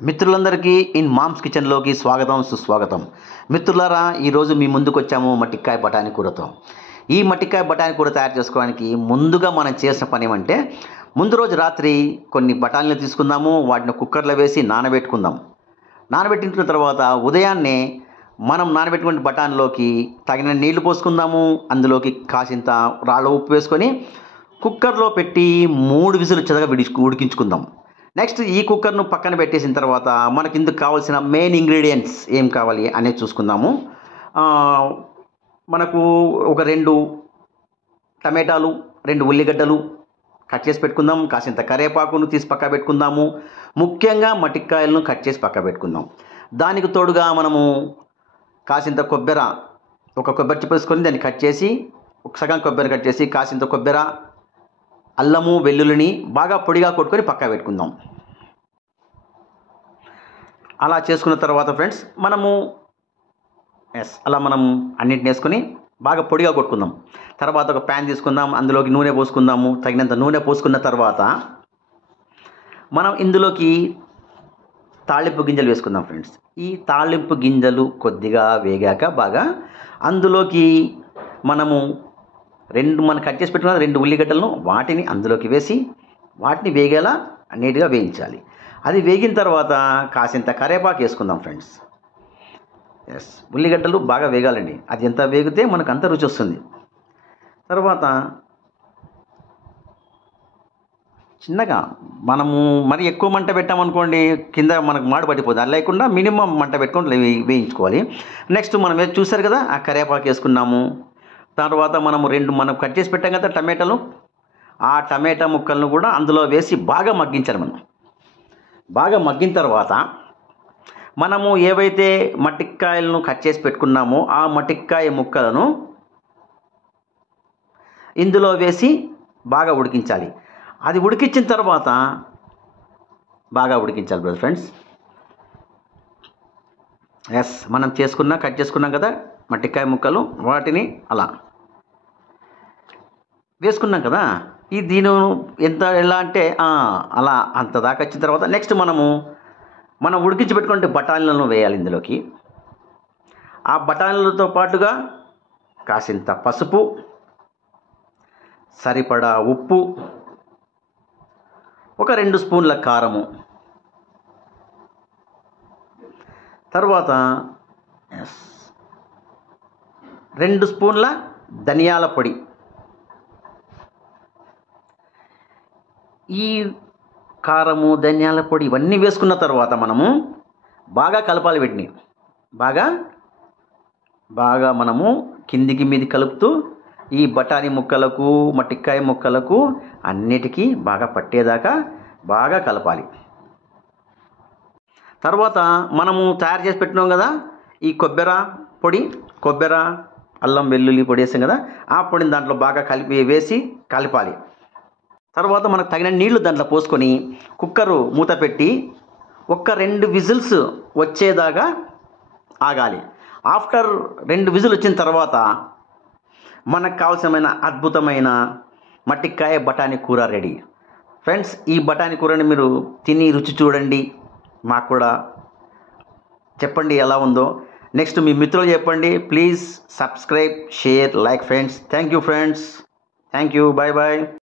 మిత్రులందరికీ in moms కిచెన్లోకి స్వాగతం సుస్వాగతం. మిత్రులారా, ఈరోజు మీ ముందుకు వచ్చాము మట్టికాయ బఠానీ కూరతో. ఈ మట్టికాయ బఠానీ కూర తయారు చేసుకోవడానికి ముందుగా మనం చేసిన పని ఏమంటే, ముందు రోజు రాత్రి కొన్ని బఠానీలు తీసుకుందాము, వాటిని కుక్కర్లో వేసి నానబెట్టుకుందాం. నానబెట్టిన తర్వాత ఉదయాన్నే మనం నానబెట్టుకున్న బఠానీలోకి తగిన నీళ్లు పోసుకుందాము. అందులోకి కాసింత రాళ్ళ ఉప్పు వేసుకొని కుక్కర్లో పెట్టి 3 విజిల్ వచ్చేదాకా ఉడికించుకుందాం. నెక్స్ట్ ఈ కుక్కర్ను పక్కన పెట్టేసిన తర్వాత మనకి ఇందుకు కావాల్సిన మెయిన్ ఇంగ్రీడియంట్స్ ఏం కావాలి అనేది చూసుకుందాము. మనకు ఒక 2 టమాటాలు, 2 ఉల్లిగడ్డలు కట్ చేసి పెట్టుకుందాం. కాసింత కరివేపాకును తీసి పక్క పెట్టుకుందాము. ముఖ్యంగా మట్టికాయలను కట్ చేసి పక్క పెట్టుకుందాం. దానికి తోడుగా మనము కాసింత ఒక కొబ్బరి చిప్ప వేసుకొని దాన్ని కట్ చేసి, సగం కొబ్బరి కట్ చేసి కాసింత కొబ్బరి, అల్లము, వెల్లుల్లిని బాగా పొడిగా కొట్టుకొని పక్క పెట్టుకుందాం. అలా చేసుకున్న తర్వాత ఫ్రెండ్స్ అలా మనం అన్నింటిని వేసుకొని బాగా పొడిగా కొట్టుకుందాం. తర్వాత ఒక ప్యాన్ తీసుకుందాం, అందులోకి నూనె పోసుకుందాము. తగినంత నూనె పోసుకున్న తర్వాత మనం ఇందులోకి తాళింపు గింజలు వేసుకుందాం ఫ్రెండ్స్. ఈ తాళింపు గింజలు కొద్దిగా వేగాక బాగా అందులోకి మనం కట్ చేసి పెట్టుకున్న 2 ఉల్లిగడ్డలను వాటిని అందులోకి వేసి వాటిని వేగేలా నీట్గా వేయించాలి. అది వేగిన తర్వాత కాసింత కరివేపాకు వేసుకుందాం ఫ్రెండ్స్. ఉల్లిగడ్డలు బాగా వేగాలండి. అది ఎంత వేగితే మనకు అంత రుచి వస్తుంది. తర్వాత చిన్నగా మనము మరి ఎక్కువ మంట పెట్టామనుకోండి, కింద మనకు మాడు పట్టిపోతుంది. అది లేకుండా మినిమం మంట పెట్టుకొని వేయించుకోవాలి. నెక్స్ట్ మనం చూసారు కదా, ఆ కరివేపాకు వేసుకున్నాము. తర్వాత మనం కట్ చేసి పెట్టాం కదా టమాటాలు, ఆ టమాటా ముక్కలను కూడా అందులో వేసి బాగా మగ్గించాలి. బాగా మగ్గిన తర్వాత మనము ఏవైతే మట్టికాయలను కట్ చేసి పెట్టుకున్నామో ఆ మట్టికాయ ముక్కలను ఇందులో వేసి బాగా ఉడికించాలి. అది ఉడికించిన తర్వాత బాగా ఉడికించాలి బ్రదర్ ఫ్రెండ్స్. మనం కట్ చేసుకున్నాం కదా మట్టికాయ ముక్కలు, వాటిని అలా వేసుకున్నాం కదా. దీని ఎలా అంటే అలా అంత దాకా వచ్చిన తర్వాత నెక్స్ట్ మనం ఉడికించి పెట్టుకుంటే బఠానీలను వేయాలి ఇందులోకి. ఆ బఠానీలతో పాటుగా కాసింత పసుపు, సరిపడా ఉప్పు, ఒక 2 స్పూన్ల కారము, తర్వాత 2 స్పూన్ల ధనియాల పొడి. ఈ కారము, ధనియాల పొడి ఇవన్నీ వేసుకున్న తర్వాత మనము బాగా కలపాలి. వీటిని బాగా మనము కిందికి మీది కలుపుతూ ఈ బఠానీ ముక్కలకు, మట్టికాయ ముక్కలకు అన్నిటికీ బాగా పట్టేదాకా బాగా కలపాలి. తర్వాత మనము తయారు చేసి పెట్టినాం కదా ఈ కొబ్బరి, అల్లం, వెల్లుల్లి పొడి వేసాం కదా, ఆ పొడిని దాంట్లో బాగా కలపాలి. తర్వాత మనకు తగిన నీళ్లు దాంట్లో పోసుకొని కుక్కరు మూత పెట్టి ఒక్క 2 విజిల్స్ వచ్చేదాకా ఆగాలి. ఆఫ్టర్ 2 విజిల్ వచ్చిన తర్వాత మనకు కావాల్సిన అద్భుతమైన మట్టికాయ బఠానీ కూర రెడీ. ఫ్రెండ్స్, ఈ బఠానీ కూరని మీరు తిని రుచి చూడండి, మాకు కూడా చెప్పండి ఎలా ఉందో. నెక్స్ట్ మీ మిత్రులు చెప్పండి. Please subscribe, share, like friends. Thank you friends. Thank you. Bye bye.